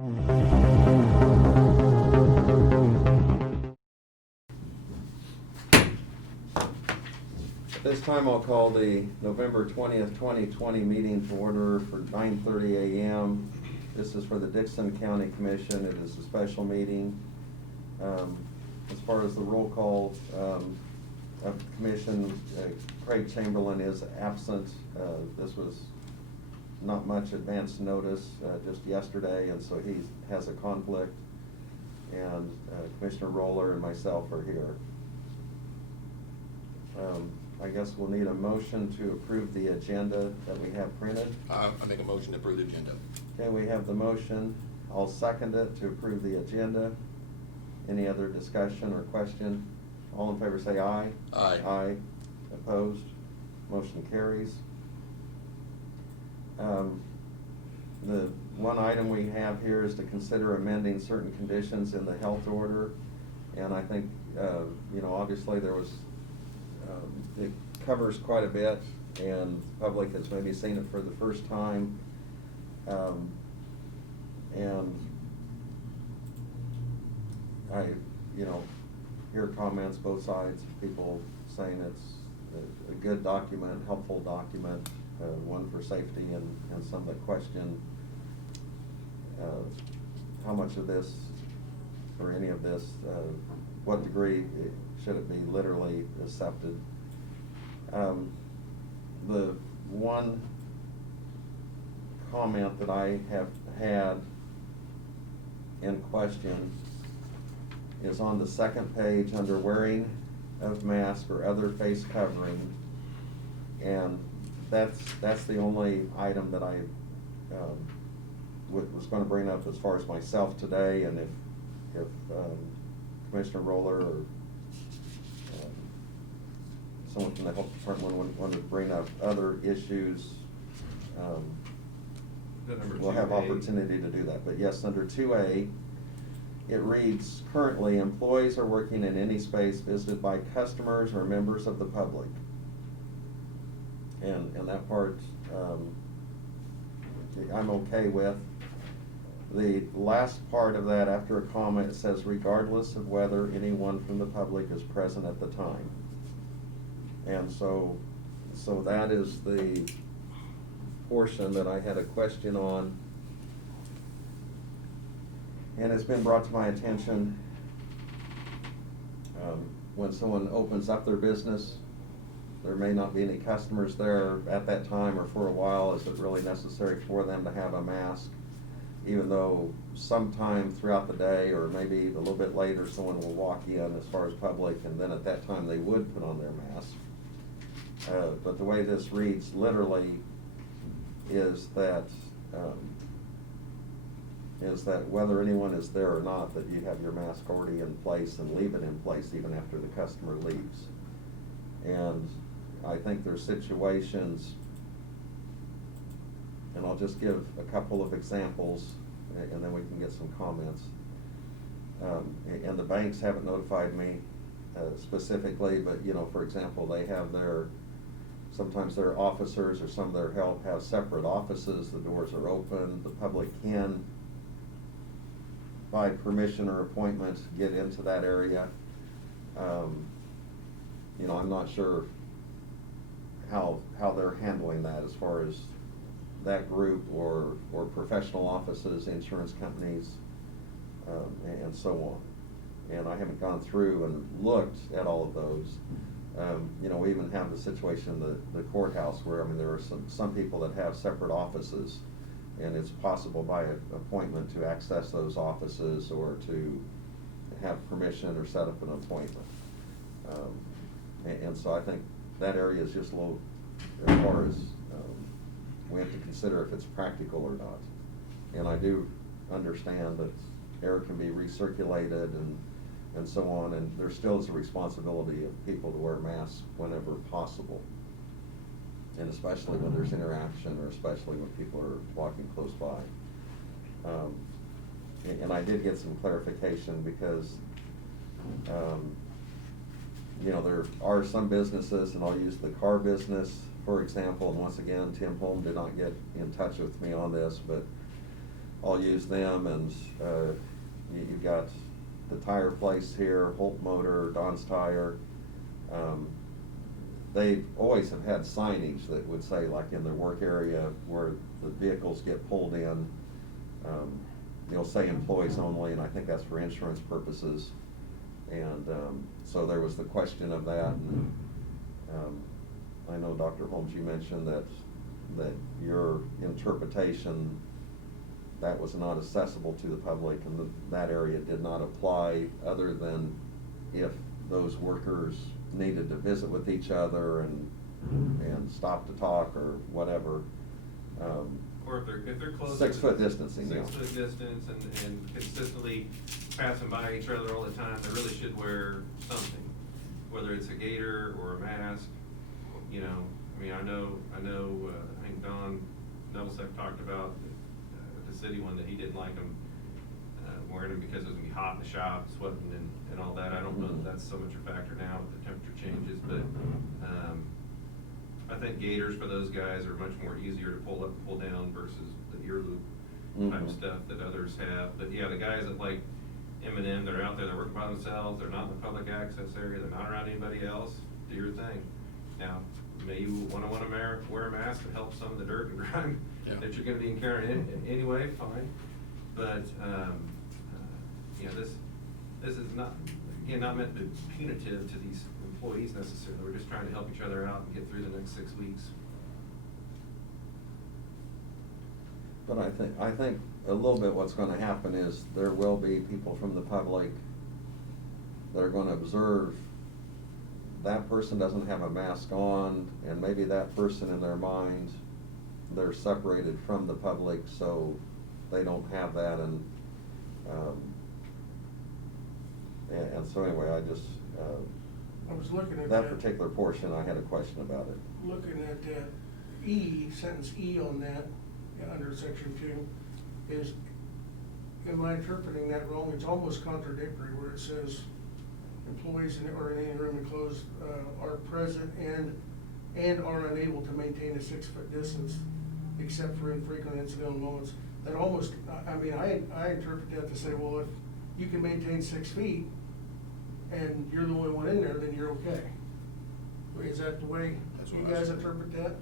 At this time, I'll call the November 20th, 2020 meeting to order for 9:30 a.m. This is for the Dickson County Commission. It is a special meeting. As far as the roll call of the commission, Craig Chamberlain is absent. This was not much advance notice, just yesterday, and so he has a conflict. And Commissioner Roller and myself are here. I guess we'll need a motion to approve the agenda that we have printed. I make a motion to approve the agenda. Okay, we have the motion. I'll second it to approve the agenda. Any other discussion or question? All in favor say aye. Aye. Aye. Opposed? Motion carries. The one item we have here is to consider amending certain conditions in the health order. And I think, obviously there was, it covers quite a bit, and the public has maybe seen it for the first time. And I, hear comments both sides, people saying it's a good document, helpful document, one for safety, and some that question how much of this, or any of this, what degree should it be literally accepted. The one comment that I have had in question is on the second page under wearing of mask or other face covering, and that's the only item that I was going to bring up as far as myself today, and if Commissioner Roller or someone from the health department wanted to bring up other issues, we'll have opportunity to do that. But yes, under 2A, it reads, currently employees are working in any space visited by customers or members of the public. And that part I'm okay with. The last part of that, after a comma, it says regardless of whether anyone from the public is present at the time. And so that is the portion that I had a question on. And it's been brought to my attention, when someone opens up their business, there may not be any customers there at that time or for a while. Is it really necessary for them to have a mask? Even though sometime throughout the day, or maybe a little bit later, someone will walk in as far as public, and then at that time they would put on their mask. But the way this reads literally is that whether anyone is there or not, that you have your mask already in place and leave it in place even after the customer leaves. And I think there's situations, and I'll just give a couple of examples, and then we can get some comments. And the banks haven't notified me specifically, but for example, they have sometimes their officers or some of their help have separate offices. The doors are open. The public can, by permission or appointment, get into that area. I'm not sure how they're handling that as far as that group or professional offices, insurance companies, and so on. And I haven't gone through and looked at all of those. We even have the situation in the courthouse where, there are some people that have separate offices, and it's possible by appointment to access those offices or to have permission or set up an appointment. And so I think that area is just a little, as far as we have to consider if it's practical or not. And I do understand that air can be recirculated and so on, and there still is a responsibility of people to wear masks whenever possible, and especially when there's interaction, or especially when people are walking close by. And I did get some clarification because there are some businesses, and I'll use the car business for example, and once again, Tim Holm did not get in touch with me on this, but I'll use them, and, you've got the tire place here, Holt Motor, Don's Tire. They always have had signage that would say, like in their work area where the vehicles get pulled in, they'll say employees only, and I think that's for insurance purposes. And, so there was the question of that, and, I know, Dr. Holmes, you mentioned that your interpretation, that was not accessible to the public, and that area did not apply, other than if those workers needed to visit with each other and stop to talk or whatever. Or if they're close. 6 foot distancing, yeah. 6 foot distance and consistently passing by each other all the time, they really should wear something, whether it's a gaiter or a mask, you know. I mean, I know, I think Don Novosek talked about the city one, that he didn't like them wearing them because it was gonna be hot in the shop, sweating and all that. I don't know that that's so much a factor now with the temperature changes, but, I think gaiters for those guys are much more easier to pull up, pull down versus the ear loop type stuff that others have. But yeah, the guys that like M&M, they're out there, they're working by themselves, they're not in the public access area, they're not around anybody else, do your thing. Now, may you wanna wear a mask to help some of the dirt and grime that you're gonna be encountering anyway, fine. But, you know, this is not, again, not meant to be punitive to these employees necessarily. We're just trying to help each other out and get through the next 6 weeks. But I think a little bit what's gonna happen is there will be people from the public that are gonna observe that person doesn't have a mask on, and maybe that person in their mind, they're separated from the public, so they don't have that, and so anyway, I just, I was looking at that particular portion, I had a question about it. Looking at E, sentence E on that, under section 2, is, am I interpreting that wrong? It's almost contradictory, where it says employees or in any room enclosed are present and are unable to maintain a 6 foot distance except for infrequent incidental moments. That almost, I mean, I interpret that to say, well, if you can maintain 6 feet and you're the only one in there, then you're okay. Is that the way That's you what I guys said. interpret that?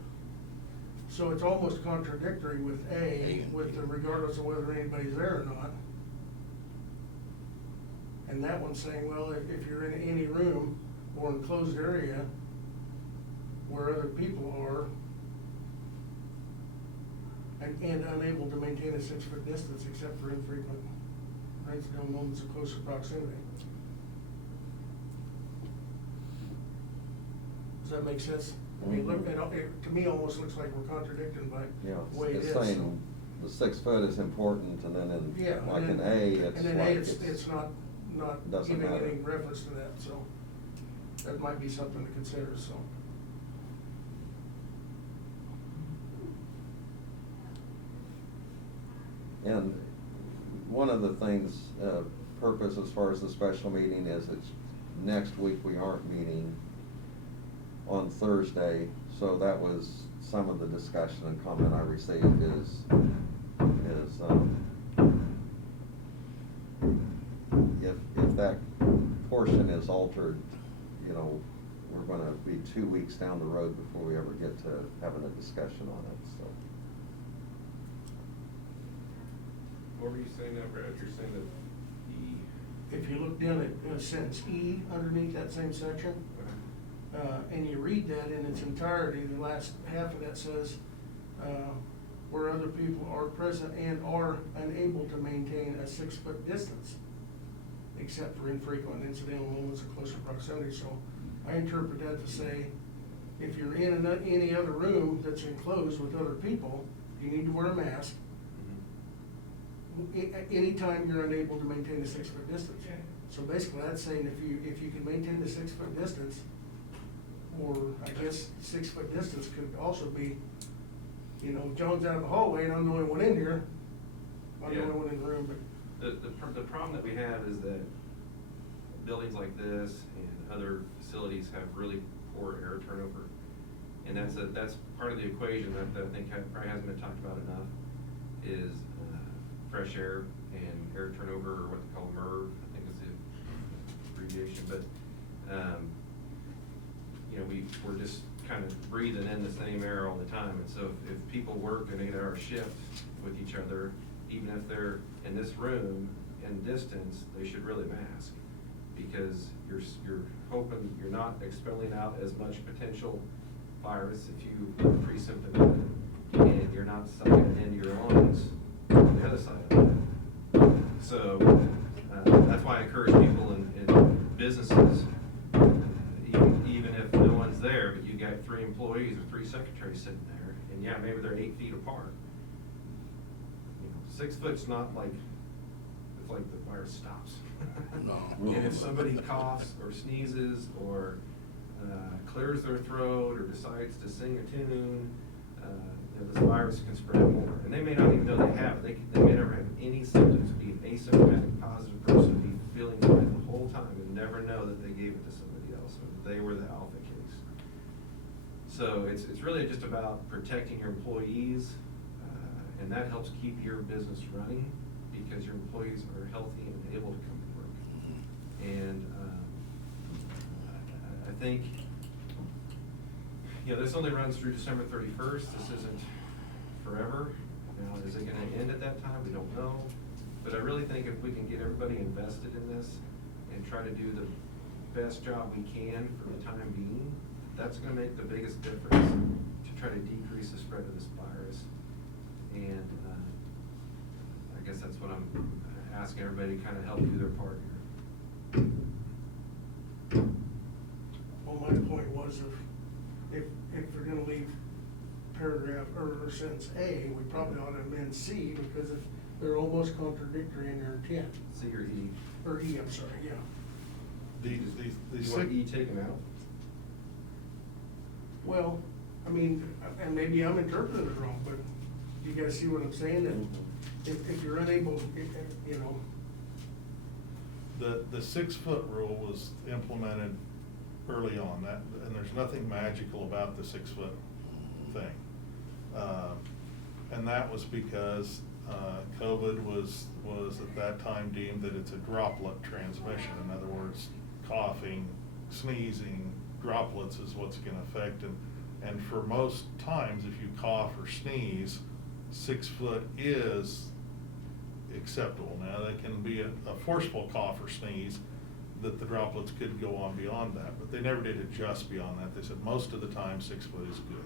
So it's almost contradictory with A, with the regardless of whether anybody's there or not. And that one's saying, well, if you're in any room or enclosed area where other people are and unable to maintain a 6 foot distance except for infrequent incidental moments of closer proximity. Does that make sense? I mean, look, it to me almost looks like we're contradicting by Yeah, the way it it's is. saying the 6 foot is important, and then Yeah, like in and then- A, it's and then like A, it's not doesn't giving matter. any reference to that, so that might be something to consider, so. And one of the things, purpose as far as the special meeting is, it's next week we aren't meeting on Thursday, so that was some of the discussion and comment I received is if that portion is altered, you know, we're gonna be 2 weeks down the road before we ever get to having a discussion on it, so. What were you saying now, Brad? You're saying that If you look down at sentence E underneath that same section, and you read that in its entirety, the last half of that says, where other people are present and are unable to maintain a 6 foot distance, except for infrequent incidental moments of closer proximity. So I interpret that to say, if you're in any other room that's enclosed with other people, you need to wear a mask. Anytime you're unable to maintain a 6 foot distance. So basically that's saying if you can maintain the 6 foot distance, or I guess 6 foot distance could also be, you know, John's out of the hallway and I'm the only one in here, I'm the only one in the room, but. the problem that we have is that buildings like this and other facilities have really poor air turnover. And that's part of the equation that I think probably hasn't been talked about enough, is for fresh air and air turnover, or what they call MERV, I think is the abbreviation, but, you know, we're just kind of breathing in the same air all the time, and so if people work an 8-hour shift with each other, even if they're in this room in distance, they should really mask, because you're hoping you're not expelling out as much potential virus if you are pre-symptomatic, and you're not sucking it into your lungs on the other side of that. So, that's why I encourage people in businesses, even if no one's there, but you got 3 employees or 3 secretaries sitting there, and yeah, maybe they're 8 feet apart. You know, 6 foot's not like, it's like the virus stops. No. And if somebody coughs or sneezes or clears their throat or decides to sing a tune, you know, this virus can spread more. And they may not even know they have it. They may never have any symptoms, be an asymptomatic positive person, be feeling fine the whole time, and never know that they gave it to somebody else, or that they were the alpha case. So it's really just about protecting your employees, and that helps keep your business running, because your employees are healthy and able to come to work. And I think, you know, this only runs through December 31st. This isn't forever. Now, is it gonna end at that time? We don't know. But I really think if we can get everybody invested in this and try to do the best job we can for the time being, that's gonna make the biggest difference to try to decrease the spread of this virus. And I guess that's what I'm asking everybody to kind of help do their part here. Well, my point was if we're gonna leave paragraph or sentence A, we probably ought to amend C, because if they're almost contradictory in their intent. C or E? Or E, I'm sorry, yeah. Do you want E taken out? Well, I mean, and maybe I'm interpreting it wrong, but do you guys see what I'm saying? That if you're unable, you know. The 6-foot rule was implemented early on, and there's nothing magical about the 6-foot thing. And that was because COVID was at that time deemed that it's a droplet transmission. In other words, coughing, sneezing, droplets is what's gonna affect. And for most times, if you cough or sneeze, 6 foot is acceptable. Now, they can be a forceful cough or sneeze that the droplets could go on beyond that, but they never did adjust beyond that. They said most of the time 6 foot is good.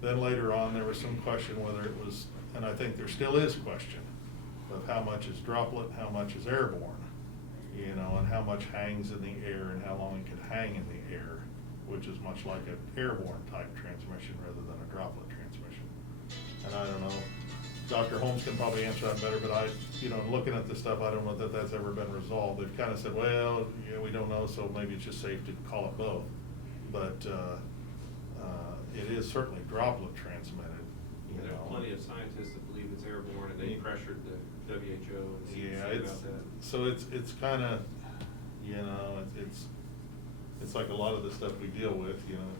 Then later on, there was some question whether it was, and I think there still is question, of how much is droplet, how much is airborne, you know, and how much hangs in the air and how long it could hang in the air, which is much like an airborne type transmission rather than a droplet transmission. And I don't know, Dr. Holmes can probably answer that better, but you know, looking at this stuff, I don't know that that's ever been resolved. They've kind of said, well, yeah, we don't know, so maybe it's just safe to call it both. But it is certainly droplet transmitted. You There are know. plenty of scientists that believe it's airborne, and they pressured the WHO and Yeah, CDC about that. so it's kind of, you know, it's like a lot of the stuff we deal with, you know,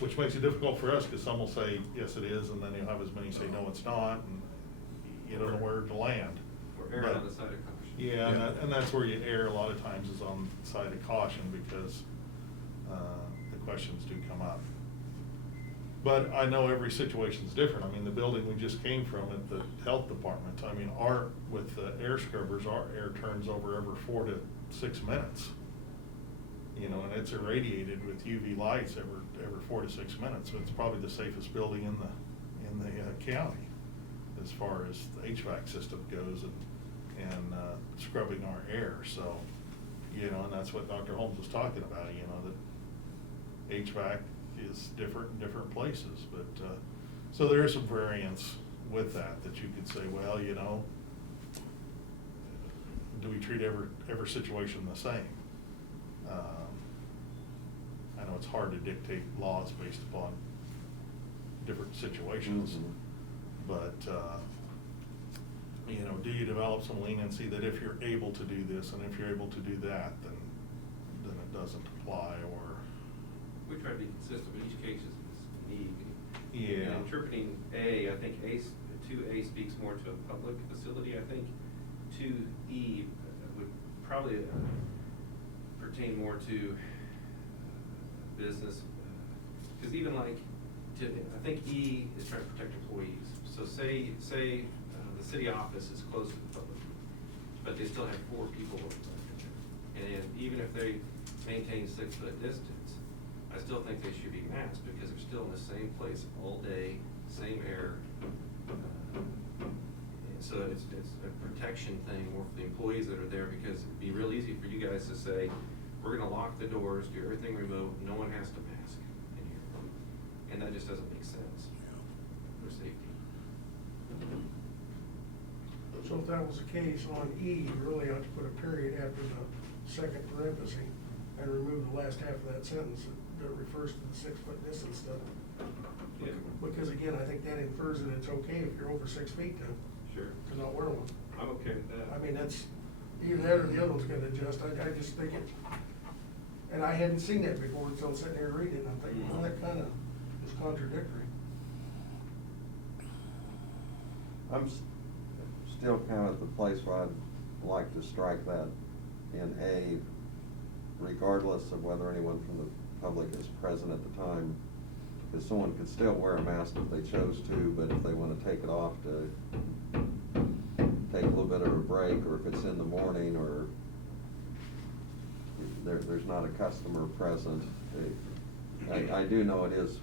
which makes it difficult for us, because some will say, yes, it is, and then you'll have as many say, no, it's not, and you don't know where to land. We're erring But- on the side of caution. Yeah, and that's where you err a lot of times, is on the side of caution, because the questions do come up. But I know every situation's different. I mean, the building we just came from at the health department, I mean, with the air scrubbers, our air turns over every 4 to 6 minutes. You know, and it's irradiated with UV lights every 4 to 6 minutes. So it's probably the safest building in the county as far as the HVAC system goes and scrubbing our air. So, you know, and that's what Dr. Holmes was talking about, you know, that HVAC is different in different places. But, so there is some variance with that you could say, well, you know, do we treat every situation the same? I know it's hard to dictate laws based upon different situations, but, you know, do you develop some leniency that if you're able to do this and if you're able to do that, then it doesn't apply, or? We try to be consistent, but each case is unique. Yeah. And interpreting A, I think A 2A speaks more to a public facility. I think 2E would probably pertain more to business. Because even like, I think E is trying to protect employees. So say the city office is closed to the public, but they still have 4 people working there. And even if they maintain 6-foot distance, I still think they should be masked because they're still in the same place all day, same air. So it's a protection thing more for the employees that are there, because it'd be real easy for you guys to say, we're gonna lock the doors, do everything remote, no one has to mask in here. And that just doesn't make sense for safety. So if that was the case on E, you really ought to put a period after the second parenthesis and remove the last half of that sentence that refers to the 6-foot distance stuff. Yeah. Because again, I think that infers that it's okay if you're over 6 feet Sure. to not wear one. I'm okay with that. I mean, that's, either that or the other one's gonna adjust. I just think it, and I hadn't seen that before until sitting here reading it. I'm thinking, well, that kinda is contradictory. I'm still kind of at the place where I'd like to strike that in A, regardless of whether anyone from the public is present at the time. Because someone could still wear a mask if they chose to, but if they want to take it off to take a little bit of a break, or if it's in the morning, or there's not a customer present. I do know it is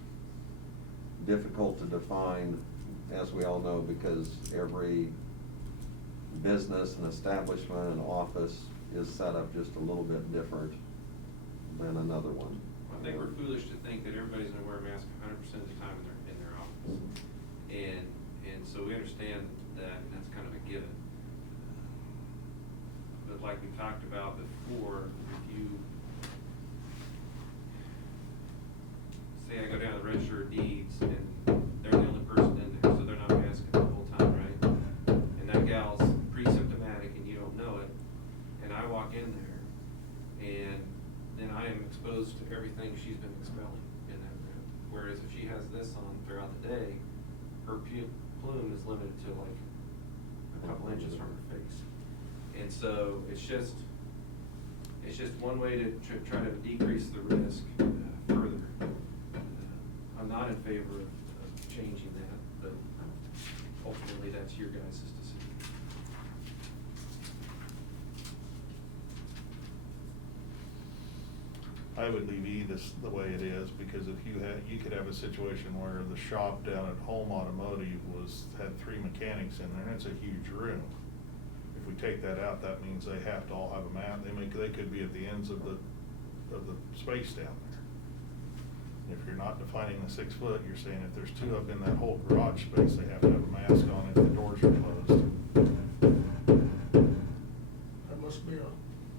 difficult to define, as we all know, because every business and establishment and office is set up just a little bit different than another one. I think we're foolish to think that everybody's gonna wear a mask 100% of the time in their office. And so we understand that, and that's kind of a given. But like we talked about before, if you, say I go down to the register of deeds and they're the only person in there, so they're not masking the whole time, right? And that gal's pre-symptomatic and you don't know it, and I walk in there, and then I am exposed to everything she's been expelling in that room. Whereas if she has this on throughout the day, her plume is limited to like a couple inches from her face. And so it's just one way to try to decrease the risk further. I'm not in favor of changing that, but ultimately that's your guys' decision. I would leave E the way it is, because if you could have a situation where the shop down at Home Automotive had 3 mechanics in there, and it's a huge room. If we take that out, that means they have to all have a mask. They could be at the ends of the space down there. If you're not defining the 6 foot, you're saying if there's 2 up in that whole garage space, they have to have a mask on if the doors are closed. That must be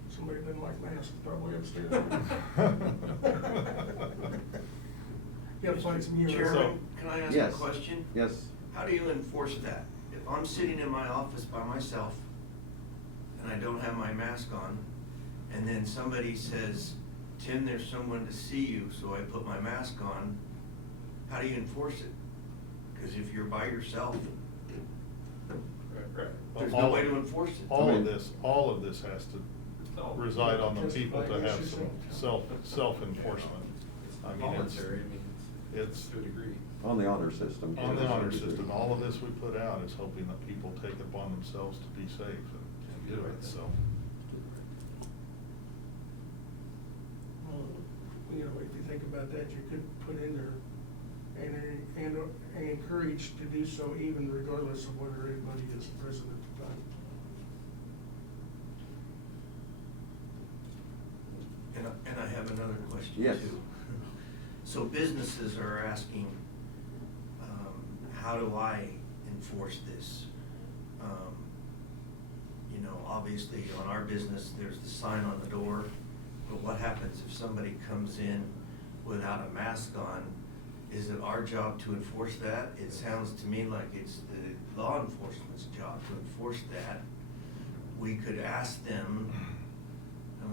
somebody that didn't like masks, probably upstairs. You gotta find some units. Chairman, can I ask a Yes. question? Yes. How do you enforce that? If I'm sitting in my office by myself and I don't have my mask on, and then somebody says, Tim, there's someone to see you, so I put my mask on, how do you enforce it? Because if you're by yourself, Right. there's no way to enforce it. All of this has to reside on the people to have some self-enforcement. It's I not mean, voluntary, I mean, it's it's to a degree. On the honor system. on the honor system. All of this we put out is hoping that people take it upon themselves to be safe and do it, so. Well, you know, if you think about that, you could put in there and encouraged to do so even regardless of whether anybody is present at the time. And I have another question too. Yes. So businesses are asking, how do I enforce this? You know, obviously on our business, there's the sign on the door, but what happens if somebody comes in without a mask on? Is it our job to enforce that? It sounds to me like it's the law enforcement's job to enforce that. We could ask them,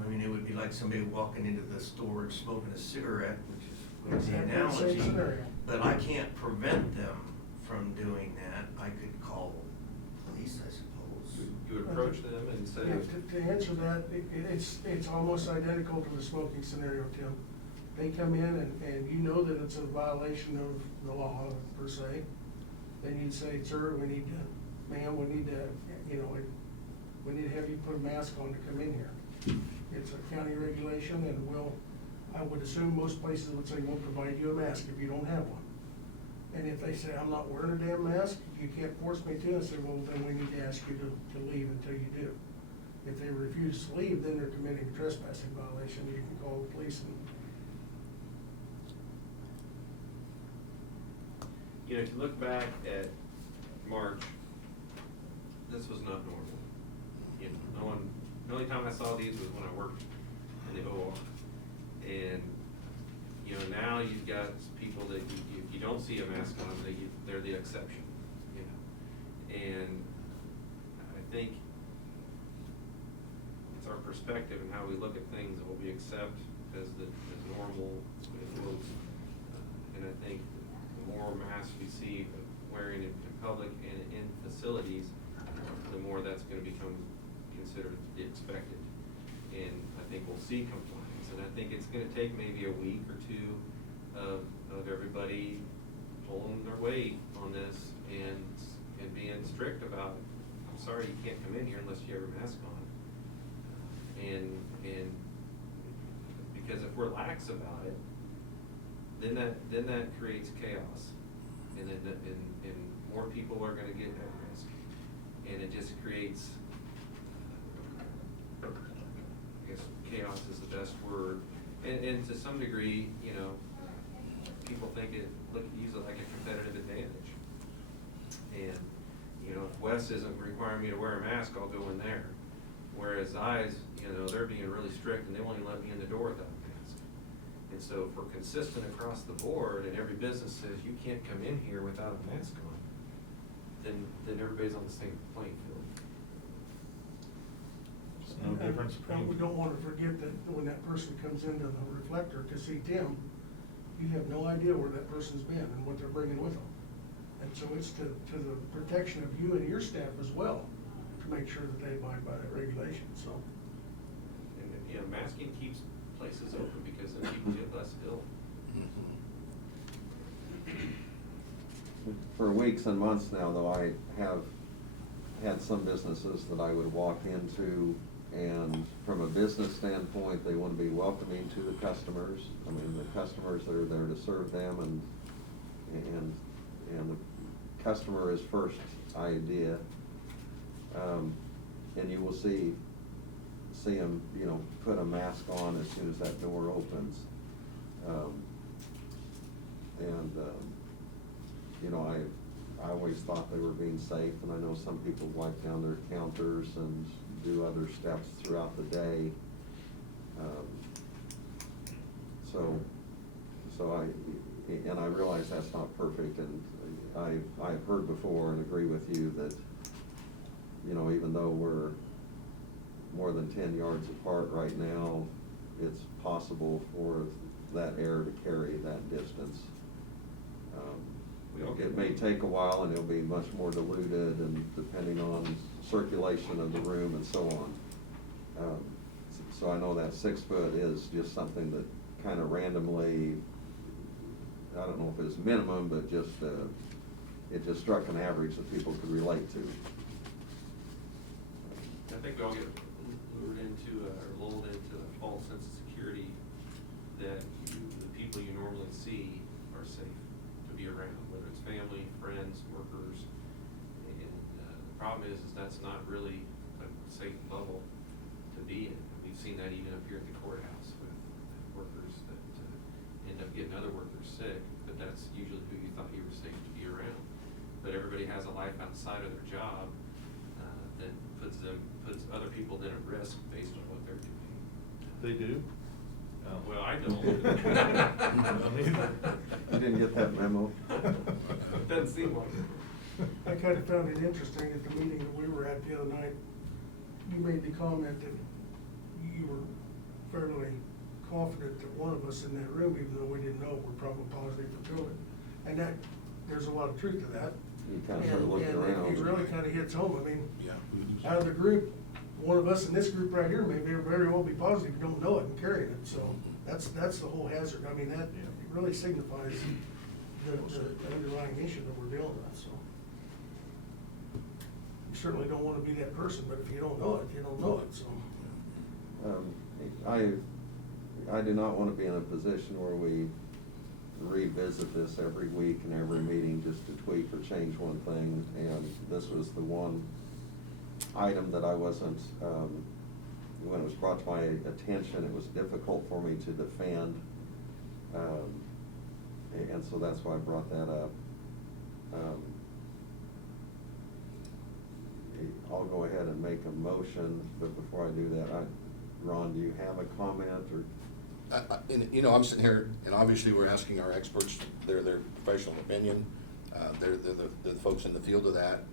I mean, it would be like somebody walking into the store and smoking a cigarette, which is the Exactly the same analogy. scenario. But I can't prevent them from doing that, I could call police, I suppose. You would approach them and say. Yeah, to answer that, it's almost identical to the smoking scenario, Tim. They come in and you know that it's a violation of the law per se. Then you'd say, sir, we need to, ma'am, we need to, we need to have you put a mask on to come in here. It's a county regulation and I would assume most places would say, we'll provide you a mask if you don't have one. And if they say, I'm not wearing a damn mask, you can't force me to, I say, well, then we need to ask you to leave until you do. If they refuse to leave, then they're committing a trespassing violation, you can call the police and. If you look back at March, this was not normal. The only time I saw these was when I worked in the OR. And, now you've got people that you don't see a mask on, they're the exception, And I think it's our perspective and how we look at things and what we accept as normal, in quotes. And I think the more masks we see wearing in public and in facilities, the more that's gonna become considered the expected. And I think we'll see compliance, and I think it's gonna take maybe a week or two of everybody pulling their weight on this and being strict about it. I'm sorry, you can't come in here unless you have a mask on. And because if we're lax about it, then that creates chaos, and more people are gonna get at risk, and it just creates, I guess chaos is the best word, and to some degree, people use it like a competitive advantage. And, if Wes isn't requiring me to wear a mask, I'll go in there. Whereas they're being really strict and they won't even let me in the door without a mask. And so if we're consistent across the board and every business says you can't come in here without a mask on, then everybody's on the same playing field. There's no difference And we between. don't wanna forget that when that person comes into the reflector to see Tim, you have no idea where that person's been and what they're bringing with them. And so it's to the protection of you and your staff as well, to make sure that they abide by that regulation, so. And, masking keeps places open because then people get less ill. For weeks and months now, though, I have had some businesses that I would walk into, and from a business standpoint, they want to be welcoming to the customers. I mean, the customers that are there to serve them, and the customer is first idea. And you will see them, put a mask on as soon as that door opens. I always thought they were being safe, and I know some people wipe down their counters and do other steps throughout the day. I realize that's not perfect, and I've heard before and agree with you that, even though we're more than 10 yards apart right now, it's possible for that air to carry that distance. It may take a while, and it'll be much more diluted, and depending on circulation of the room and so on. So I know that 6 foot is just something that kind of randomly, I don't know if it's minimum, but it just struck an average that people could relate to. I think we all get lulled into a false sense of security that the people you normally see are safe to be around, whether it's family, friends, workers. And the problem is that's not really a safe bubble to be in. We've seen that even up here at the courthouse with workers that end up getting other workers sick, but that's usually who you thought you were safe to be around. But everybody has a life outside of their job that puts other people then at risk based on what they're doing. They do? Well, I don't. You didn't get that memo? Doesn't seem like it. I kind of found it interesting at the meeting that we were at the other night. You made the comment that you were fairly confident that one of us in that room, even though we didn't know, were probably positive for COVID. And that there's a lot of truth to that. You kind of start looking And around. it really kind of hits home. I mean, Yeah. out of the group, one of us in this group right here may very well be positive, you don't know it and carrying it, so that's the whole hazard. I mean, that it really signifies the underlying issue that we're dealing with, so. You certainly don't wanna be that person, but if you don't know it, you don't know it, so. I do not want to be in a position where we revisit this every week and every meeting just to tweak or change one thing. And this was the one item that I wasn't, when it was brought to my attention, it was difficult for me to defend. And so that's why I brought that up. I'll go ahead and make a motion, but before I do that, Ron, do you have a comment or? And, you know, I'm sitting here, and obviously we're asking our experts their professional opinion. They're the folks in the field of that.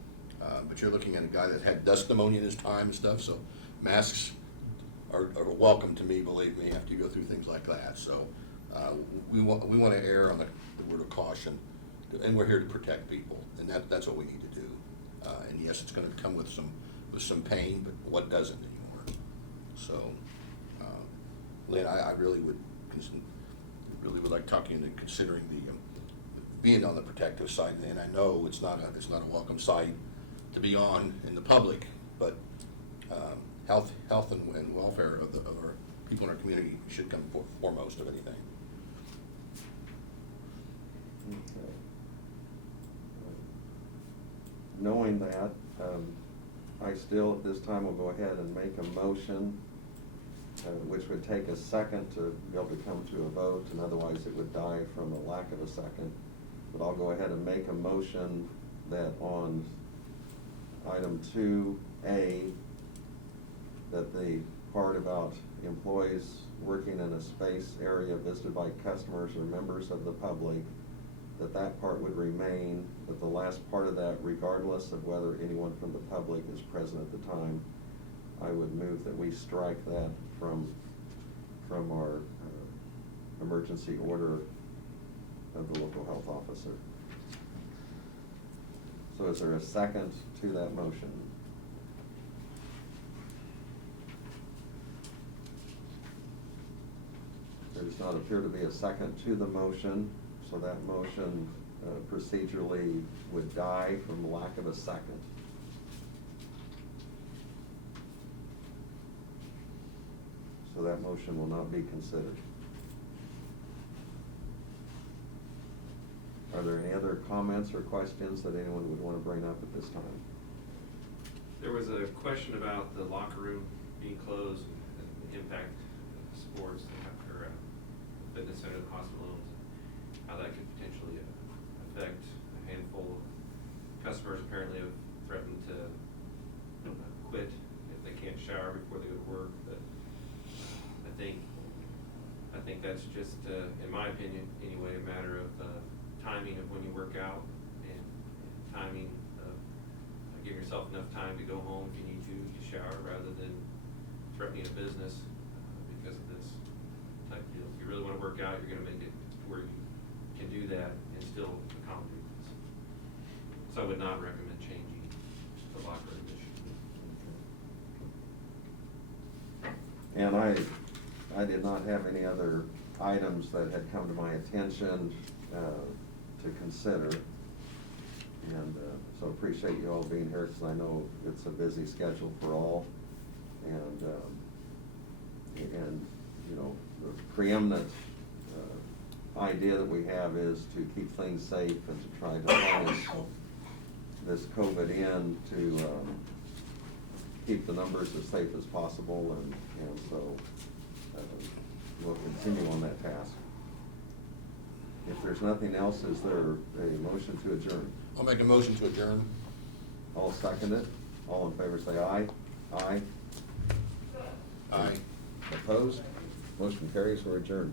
But you're looking at a guy that had dust pneumonia in his time and stuff, so masks are welcome to me, believe me, after you go through things like that. So we want to err on the word of caution, and we're here to protect people, and that's what we need to do. And yes, it's going to come with some pain, but what doesn't anymore? So, Lynn, I really would like talking and considering the being on the protective side. And I know it's not a welcome sight to be on in the public, but health and welfare of our people in our community should come foremost of anything. Okay. Knowing that, I still at this time will go ahead and make a motion, which would take a second to be able to come to a vote, and otherwise it would die from a lack of a second. But I'll go ahead and make a motion that on item 2A, that the part about employees working in a space area visited by customers or members of the public, that part would remain, but the last part of that, regardless of whether anyone from the public is present at the time, I would move that we strike that from our emergency order of the local health officer. So is there a second to that motion? There does not appear to be a second to the motion, so that motion procedurally would die from lack of a second. So that motion will not be considered. Are there any other comments or questions that anyone would want to bring up at this time? There was a question about the locker room being closed and the impact of sports or fitness center, the hospitals, how that could potentially affect a handful of customers. Apparently have threatened to quit if they can't shower before they go to work. But I think that's just, in my opinion anyway, a matter of timing of when you work out and timing of giving yourself enough time to go home if you need to shower, rather than threatening a business because of this type of deal. If you really want to work out, you're going to make it to where you can do that and still accommodate this. So I would not recommend changing the locker room issue. And I did not have any other items that had come to my attention to consider. And so appreciate you all being here, because I know it's a busy schedule for all. And you know, the preeminent idea that we have is to keep things safe and to try to manage this COVID in to keep the numbers as safe as possible, and so we'll continue on that task. If there's nothing else, is there a motion to adjourn? I'll make a motion to adjourn. I'll second it. All in favor say aye. Aye. Aye. Opposed? Motion carries. We're adjourned.